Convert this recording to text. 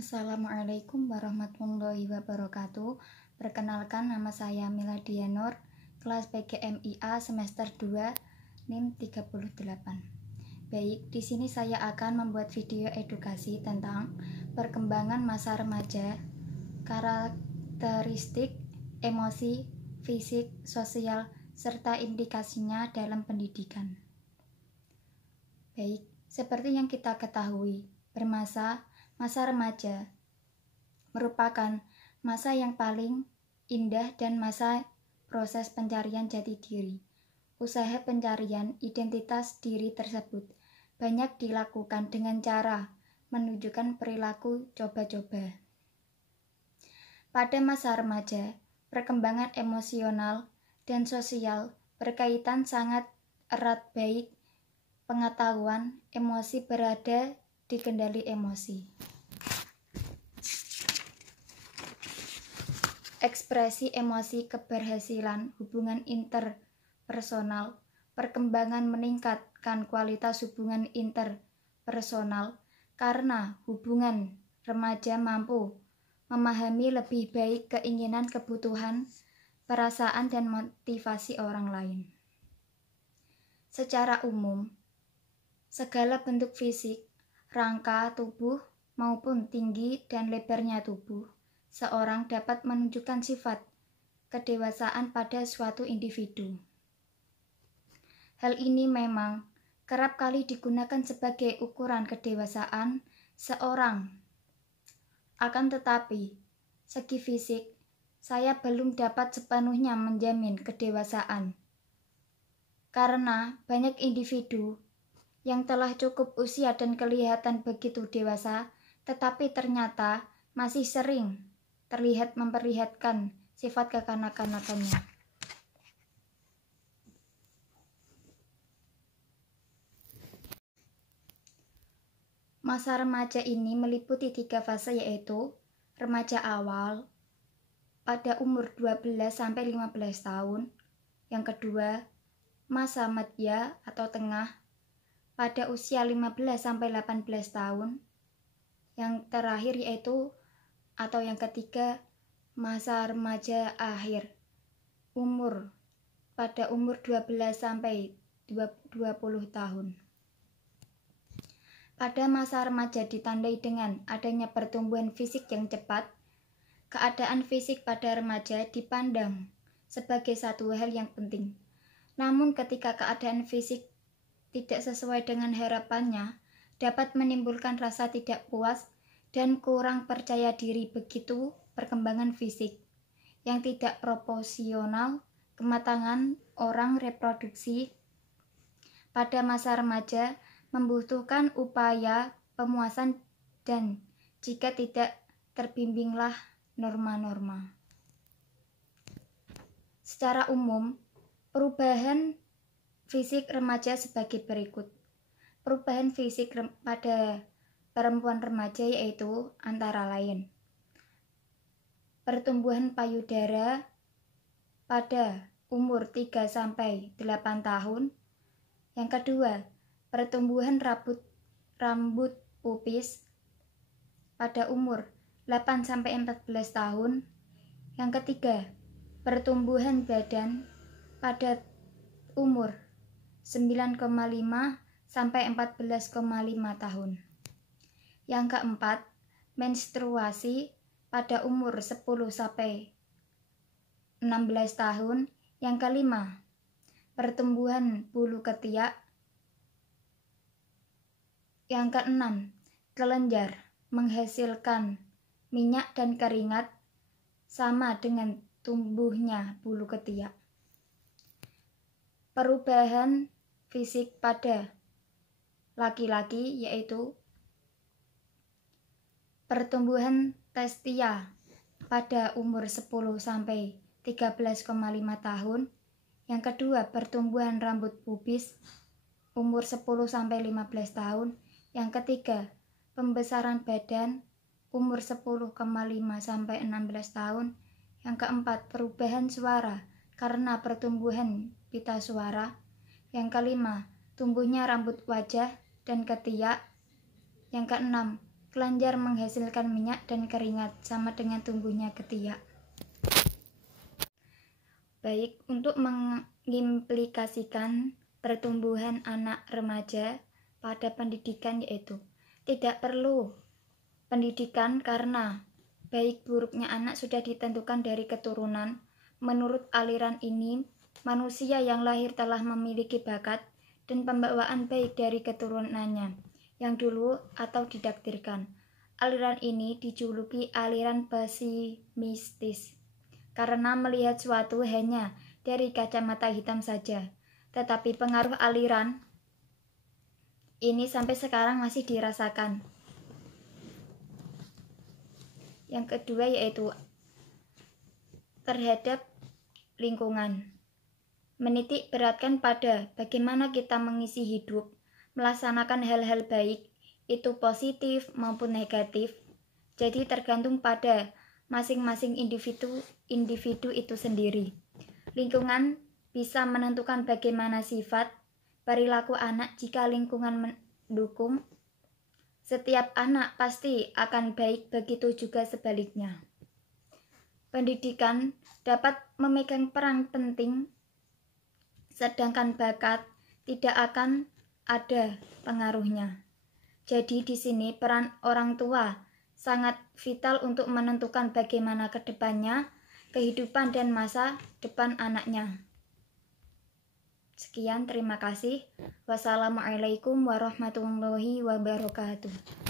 Assalamualaikum warahmatullahi wabarakatuh. Perkenalkan, nama saya Miladia Nur, kelas PGMIA semester 2, NIM 38. Baik, di sini saya akan membuat video edukasi tentang perkembangan masa remaja, karakteristik, emosi, fisik, sosial, serta indikasinya dalam pendidikan. Baik, seperti yang kita ketahui, masa remaja merupakan masa yang paling indah dan masa proses pencarian jati diri. Usaha pencarian identitas diri tersebut banyak dilakukan dengan cara menunjukkan perilaku coba-coba. Pada masa remaja, perkembangan emosional dan sosial berkaitan sangat erat, baik pengetahuan emosi berada di kendali emosi. Ekspresi emosi, keberhasilan hubungan interpersonal, perkembangan meningkatkan kualitas hubungan interpersonal karena hubungan remaja mampu memahami lebih baik keinginan, kebutuhan, perasaan, dan motivasi orang lain. Secara umum, segala bentuk fisik, rangka tubuh, maupun tinggi dan lebarnya tubuh seorang dapat menunjukkan sifat kedewasaan pada suatu individu. Hal ini memang kerap kali digunakan sebagai ukuran kedewasaan seorang. Akan tetapi, segi fisik, saya belum dapat sepenuhnya menjamin kedewasaan. Karena banyak individu yang telah cukup usia dan kelihatan begitu dewasa, tetapi ternyata masih sering terlihat memperlihatkan sifat kekanak-kanakannya. Masa remaja ini meliputi 3 fase, yaitu remaja awal pada umur 12-15 tahun, yang kedua masa madya atau tengah pada usia 15-18 tahun, yang terakhir yaitu atau yang ketiga masa remaja akhir pada umur 12-20 tahun. Pada masa remaja ditandai dengan adanya pertumbuhan fisik yang cepat. Keadaan fisik pada remaja dipandang sebagai satu hal yang penting. Namun ketika keadaan fisik tidak sesuai dengan harapannya, dapat menimbulkan rasa tidak puas dan kurang percaya diri. Begitu perkembangan fisik yang tidak proporsional kematangan orang reproduksi pada masa remaja membutuhkan upaya pemuasan, dan jika tidak terbimbinglah norma-norma. Secara umum, perubahan fisik remaja sebagai berikut. Perubahan fisik pada perempuan remaja yaitu antara lain: pertumbuhan payudara pada umur 3-8 tahun. Yang kedua, pertumbuhan rambut pubis pada umur 8-14 tahun. Yang ketiga, pertumbuhan badan pada umur 9,5-14,5 tahun. Yang keempat, menstruasi pada umur 10-16 tahun. Yang kelima, pertumbuhan bulu ketiak. Yang keenam, kelenjar menghasilkan minyak dan keringat sama dengan tumbuhnya bulu ketiak. Perubahan fisik pada laki-laki yaitu pertumbuhan testia pada umur 10-13,5 tahun. Yang kedua, pertumbuhan rambut pubis umur 10-15 tahun. Yang ketiga, pembesaran badan umur 10,5-16 tahun. Yang keempat, perubahan suara karena pertumbuhan pita suara. Yang kelima, tumbuhnya rambut wajah dan ketiak. Yang keenam, Kelenjar menghasilkan minyak dan keringat, sama dengan tumbuhnya ketiak. Baik, untuk mengimplikasikan pertumbuhan anak remaja pada pendidikan, yaitu tidak perlu pendidikan karena baik buruknya anak sudah ditentukan dari keturunan. Menurut aliran ini, manusia yang lahir telah memiliki bakat dan pembawaan baik dari keturunannya yang dulu atau didaktirkan. Aliran ini dijuluki aliran pesimistis karena melihat suatu hanya dari kacamata hitam saja. Tetapi pengaruh aliran ini sampai sekarang masih dirasakan. Yang kedua yaitu terhadap lingkungan. Menitik beratkan pada bagaimana kita mengisi hidup, melaksanakan hal-hal baik, itu positif maupun negatif. Jadi tergantung pada masing-masing individu itu sendiri. Lingkungan bisa menentukan bagaimana sifat perilaku anak. Jika lingkungan mendukung, setiap anak pasti akan baik, begitu juga sebaliknya. Pendidikan dapat memegang peran penting, sedangkan bakat tidak akan ada pengaruhnya. Jadi di sini peran orang tua sangat vital untuk menentukan bagaimana ke depannya, kehidupan dan masa depan anaknya. Sekian, terima kasih. Wassalamualaikum warahmatullahi wabarakatuh.